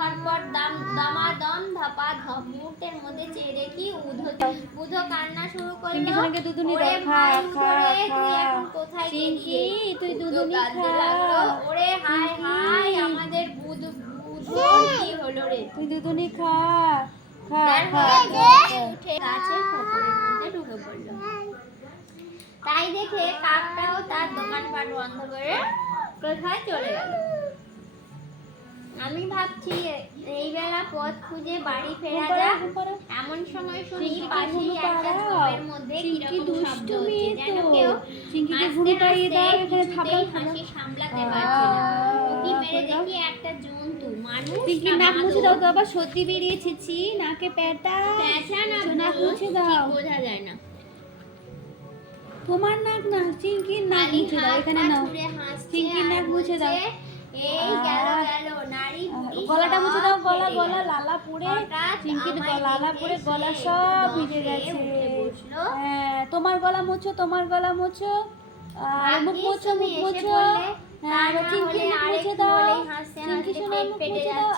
তারপর দমাদম ধপাধপ মুহূর্তের মধ্যে চেয়ে দেখি বুধো কান্না শুরু করলো। ওরে ভাই উঠোরে, তুই এখন কোথায় গেলি? তুই বুধো কাঁদতে লাগলো। ওরে হায় হায়, আমাদের বুধো কি হলো রে? তুই দুধুনি খা খা খা উঠে গাছের খোপরের মধ্যে ঢুকে পড়লো। তাই দেখে কাকটাও তার দোকানপাট বন্ধ করে কোথায় চলে গেল। আমি ভাবছি এই বেলা পথ খুঁজে বাড়ি ফেরা যাক, এমন সময় শুনি পাশেই একটা ঝোপের মধ্যে কিরকম শব্দ হচ্ছে, যেন কেউ হাসি সামলাতে পারছে না। উঁকি মেরে দেখি একটা জন্তু, মানুষ চিংকি নাক মুছে দাও তো, আবার সর্দি বেরিয়েছি, নাকে প্যাঁটা নাক মুছে দাও, বোঝা যায় না। তোমার নাক না, চিংকির নাক মুছে দাও, এখানে নাও, চিংকির নাক মুছে দাও। এই গেল নারী গলাটা মুছে দাও, গলা লালা পুড়ে, চিংকির লালা পুড়ে গলা সব ভিজে গেছে। হ্যাঁ, তোমার গলা মোছো, আর মুখ মোছো, হ্যাঁ, চিংকির মুখ মুছে দাও, চিংকি সোনার মুখ মুছে দাও।